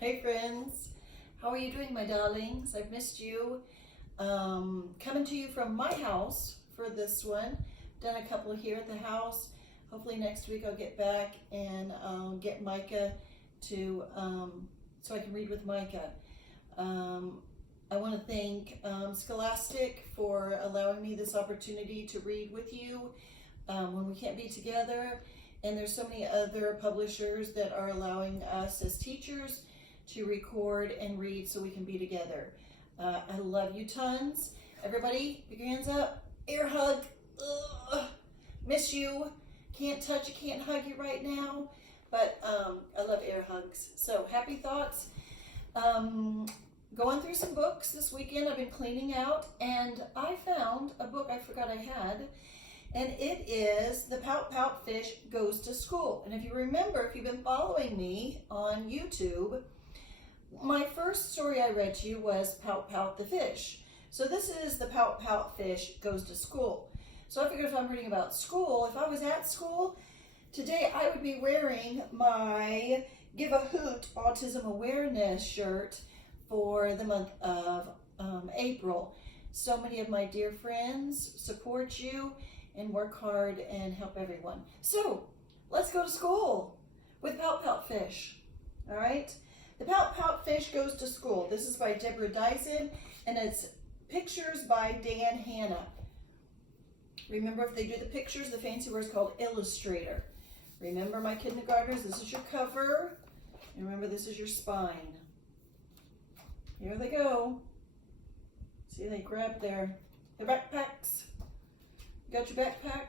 Hey friends, how are you doing, my darlings? I've missed you. Coming to you from my house for this one. Done a couple here at the house. Hopefully next week I'll get back and get Micah to, so I can read with Micah. I want to thank Scholastic for allowing me this opportunity to read with you when we can't be together. And there's so many other publishers that are allowing us as teachers to record and read so we can be together. I love you tons. Everybody, pick your hands up. Air hug. Ugh. Miss you. Can't touch you, can't hug you right now. But I love air hugs. So happy thoughts. Going through some books this weekend. I've been cleaning out and I found a book I forgot I had. And it is The Pout Fish Goes to School. And if you remember, if you've been following me on YouTube, my first story I read to you was Pout the Fish. So this is The Pout Fish Goes to School. So I figured if I'm reading about school, if I was at school, today I would be wearing my Give a Hoot Autism Awareness shirt for the month of April. So many of my dear friends support you and work hard and help everyone. So let's go to school with Pout Fish. All right. The Pout Fish Goes to School. This is by Deborah Dyson and it's pictures by Dan Hanna. Remember, if they do the pictures, the fancy word is called Illustrator. Remember, my kindergartners, this is your cover. And remember, this is your spine. Here they go. See, they grab their backpacks. Got your backpack?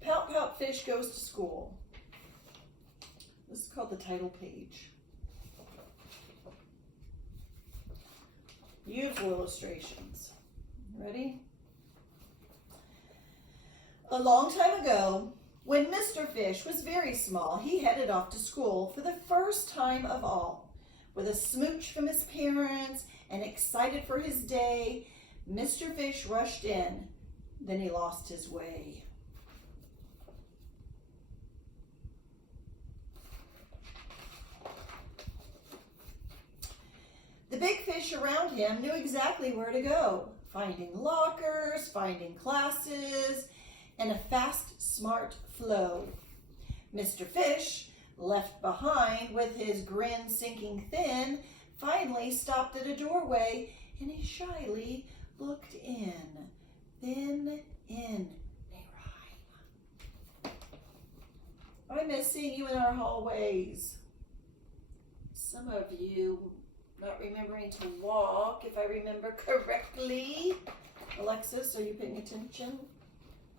Pout Fish Goes to School. This is called the title page. Beautiful illustrations. Ready? A long time ago, when Mr. Fish was very small, he headed off to school for the first time of all. With a smooch from his parents and excited for his day, Mr. Fish rushed in. Then he lost his way. The big fish around him knew exactly where to go, finding lockers, finding classes, and a fast, smart flow. Mr. Fish, left behind with his grin sinking thin, finally stopped at a doorway and he shyly looked in. Then in they rhyme. I miss seeing you in our hallways. Some of you not remembering to walk, if I remember correctly. Alexis, are you paying attention?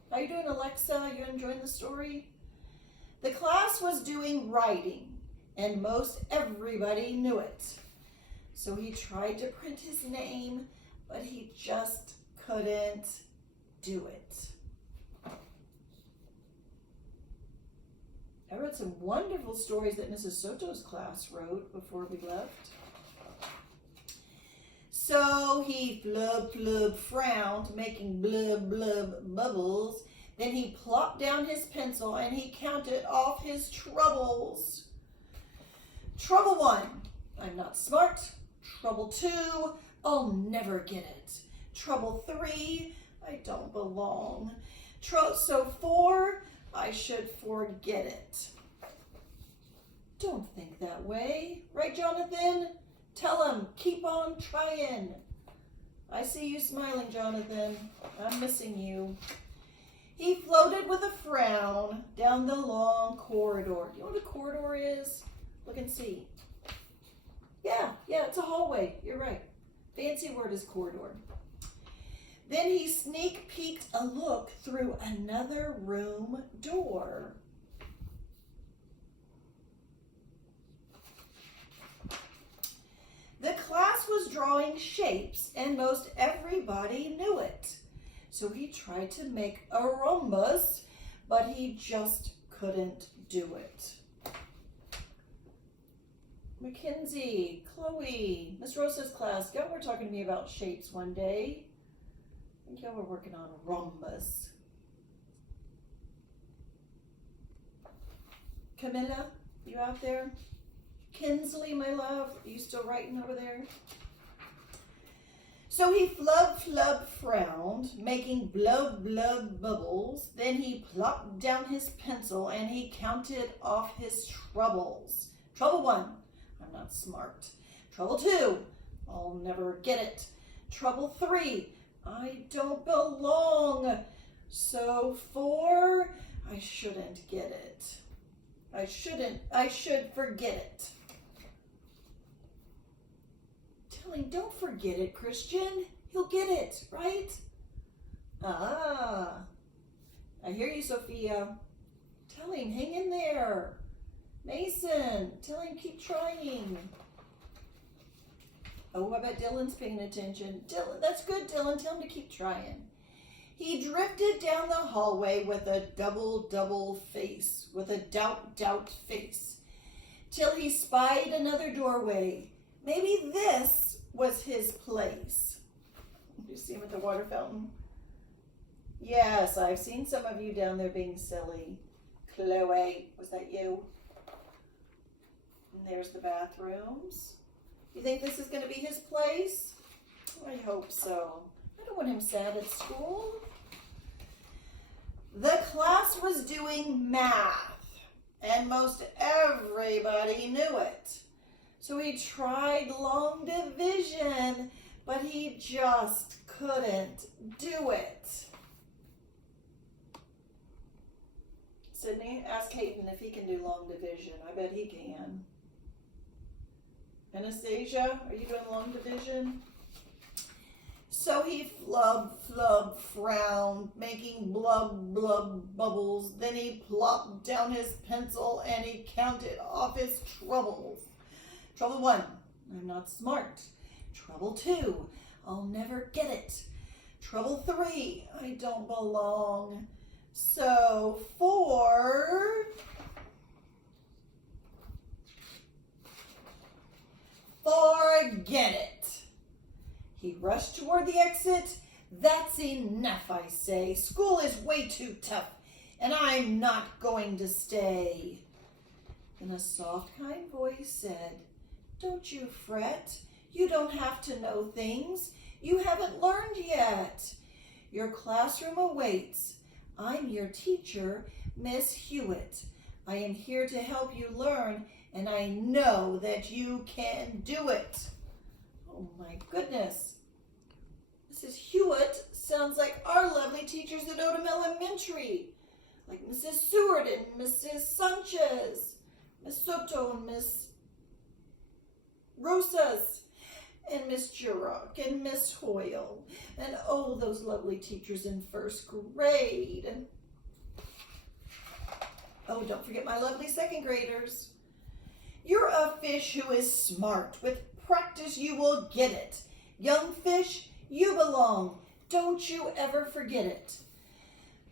How you doing, Alexa? You enjoying the story? The class was doing writing, and most everybody knew it. So he tried to print his name, but he just couldn't do it. I read some wonderful stories that Mrs. Soto's class wrote before we left. So he flub frowned, making blub bubbles. Then he plopped down his pencil and he counted off his troubles. Trouble 1, I'm not smart. Trouble 2, I'll never get it. Trouble 3, I don't belong. So 4, I should forget it. Don't think that way. Right, Jonathan? Tell him, keep on trying. I see you smiling, Jonathan. I'm missing you. He floated with a frown down the long corridor. You know what a corridor is? Look and see. Yeah, it's a hallway. You're right. Fancy word is corridor. Then he sneak peeked a look through another room door. The class was drawing shapes and most everybody knew it. So he tried to make a rhombus, but he just couldn't do it. Mackenzie, Chloe, Miss Rosa's class, y'all were talking to me about shapes one day. I think y'all were working on a rhombus. Camilla, you out there? Kinsley, my love, are you still writing over there? So he flub, flub, frowned, making blub, blub bubbles. Then he plopped down his pencil and he counted off his troubles. Trouble 1, I'm not smart. Trouble 2, I'll never get it. Trouble 3, I don't belong. So 4, I shouldn't get it. I should forget it. Tell him, don't forget it, Christian. He'll get it, right? Ah, I hear you, Sophia. Tell him, hang in there. Mason, tell him, keep trying. Oh, I bet Dylan's paying attention. Dylan, that's good, Dylan. Tell him to keep trying. He drifted down the hallway with a double face, with a doubt face, till he spied another doorway. Maybe this was his place. You see him at the water fountain? Yes, I've seen some of you down there being silly. Chloe, was that you? And there's the bathrooms. You think this is going to be his place? I hope so. I don't want him sad at school. The class was doing math, and most everybody knew it. So he tried long division, but he just couldn't do it. Sydney, ask Hayden if he can do long division. I bet he can. Anastasia, are you doing long division? So he flub, flub, frowned, making blub, blub bubbles. Then he plopped down his pencil and he counted off his troubles. Trouble 1, I'm not smart. Trouble 2, I'll never get it. Trouble 3, I don't belong. So 4, forget it. He rushed toward the exit. That's enough, I say. School is way too tough, and I'm not going to stay. Then a soft, kind voice said, don't you fret. You don't have to know things you haven't learned yet. Your classroom awaits. I'm your teacher, Miss Hewitt. I am here to help you learn, and I know that you can do it. Oh my goodness. Mrs. Hewitt sounds like our lovely teachers at Odom Elementary, like Mrs. Seward and Mrs. Sanchez, Miss Soto and Miss Rosas, and Miss Jurok and Miss Hoyle, and oh, those lovely teachers in first grade. And oh, don't forget my lovely second graders. You're a fish who is smart. With practice, you will get it. Young fish, you belong. Don't you ever forget it.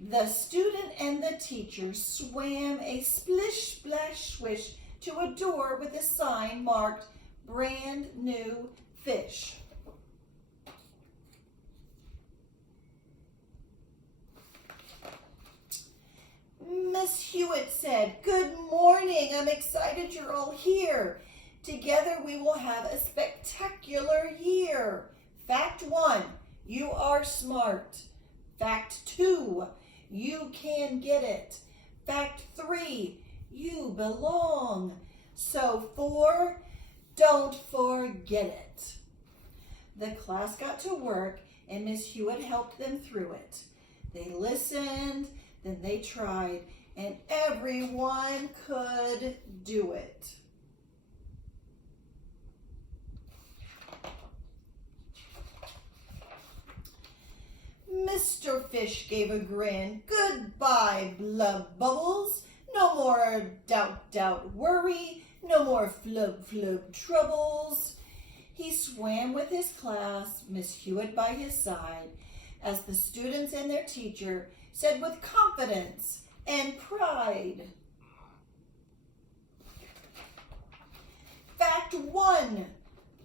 The student and the teacher swam a splish, splash, swish to a door with a sign marked brand new fish. Miss Hewitt said, good morning. I'm excited you're all here. Together we will have a spectacular year. Fact 1, you are smart. Fact 2, you can get it. Fact 3, you belong. So 4, don't forget it. The class got to work and Miss Hewitt helped them through it. They listened, then they tried, and everyone could do it. Mr. Fish gave a grin. Goodbye, blub bubbles. No more doubt, worry. No more flub, troubles. He swam with his class, Miss Hewitt by his side, as the students and their teacher said with confidence and pride. Fact 1,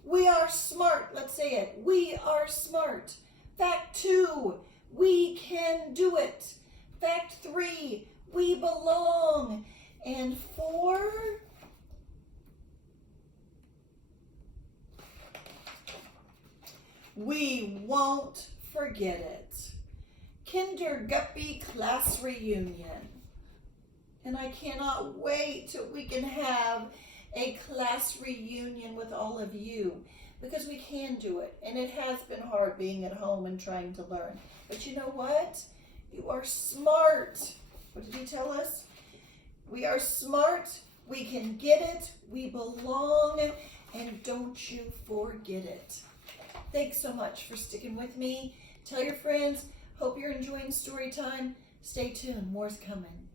we are smart. Let's say it. We are smart. Fact 2, we can do it. Fact 3, we belong. And 4, We won't forget it. Kinderguppy class reunion. And I cannot wait till we can have a class reunion with all of you, because we can do it. And it has been hard being at home and trying to learn. But you know what? You are smart. What did he tell us? We are smart. We can get it. We belong. And don't you forget it. Thanks so much for sticking with me. Tell your friends. Hope you're enjoying story time. Stay tuned. More's coming.